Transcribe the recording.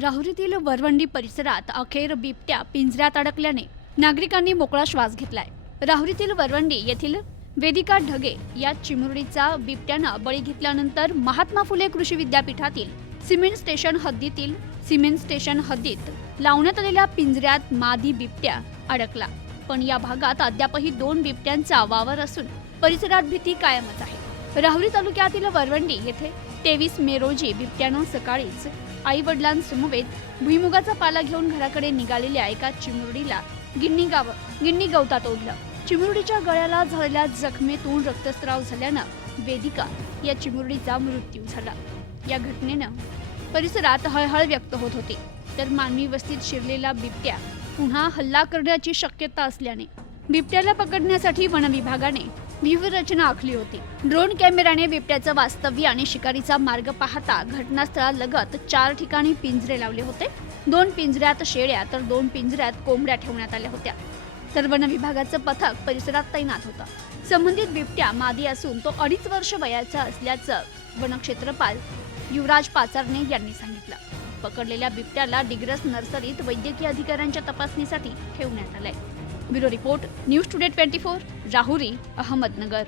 राहुरीतील वरवंडी परिसरात अखेर बिबट्या पिंजऱ्यात अडकल्याने नागरिकांनी मोकळा श्वास घेतलाय. राहुरीतील वरवंडी येथील वेदिका ढगे या चिमुरडीचा बिबट्यानं बळी घेतल्यानंतर महात्मा फुले कृषी विद्यापीठातील सिमेंट स्टेशन हद्दीतील सिमेंट स्टेशन हद्दीत लावण्यात आलेल्या पिंजऱ्यात मादी बिबट्या अडकला. पण या भागात अद्यापही दोन बिबट्यांचा वावर असून परिसरात भीती कायमच आहे. राहुरी तालुक्यातील वरवंडी येथे तेवीस मे रोजी बिबट्यानं सकाळीच आई वडिलांसमवेत भुईमुगाचा पाला घेऊन घराकडे निघालेल्या एका चिमुरडीला गिन्नी गाव गिन्नी गवतात ओढलं. चिमुरडीच्या गळ्याला झालेल्या जखमेतून रक्तस्राव झाल्यानं वेदिका या चिमुरडीचा मृत्यू झाला. या घटनेनं परिसरात हळहळ व्यक्त होत होती. तर मानवी वस्तीत शिरलेला बिबट्या पुन्हा हल्ला करण्याची शक्यता असल्याने बिबट्याला पकडण्यासाठी वनविभागाने व्यूहरचना आखली होती. ड्रोन कॅमेराने बिबट्याचं वास्तव्य आणि शिकारीचा मार्ग पाहता घटनास्थळालगत चार ठिकाणी पिंजरे लावले होते. दोन पिंजऱ्यात शेळ्या तर दोन पिंजऱ्यात कोंबड्या ठेवण्यात आल्या होत्या. तर वन विभागाचं पथक परिसरात तैनात होतं. संबंधित बिबट्या मादी असून तो अडीच वर्ष वयाचा असल्याचं वनक्षेत्रपाल युवराज पाचारणे यांनी सांगितलं. पकडलेल्या बिबट्याला डिग्रस नर्सरीत वैद्यकीय अधिकाऱ्यांच्या तपासणीसाठी ठेवण्यात आलंय. Bureau report news today twenty four Rahuri Ahmednagar.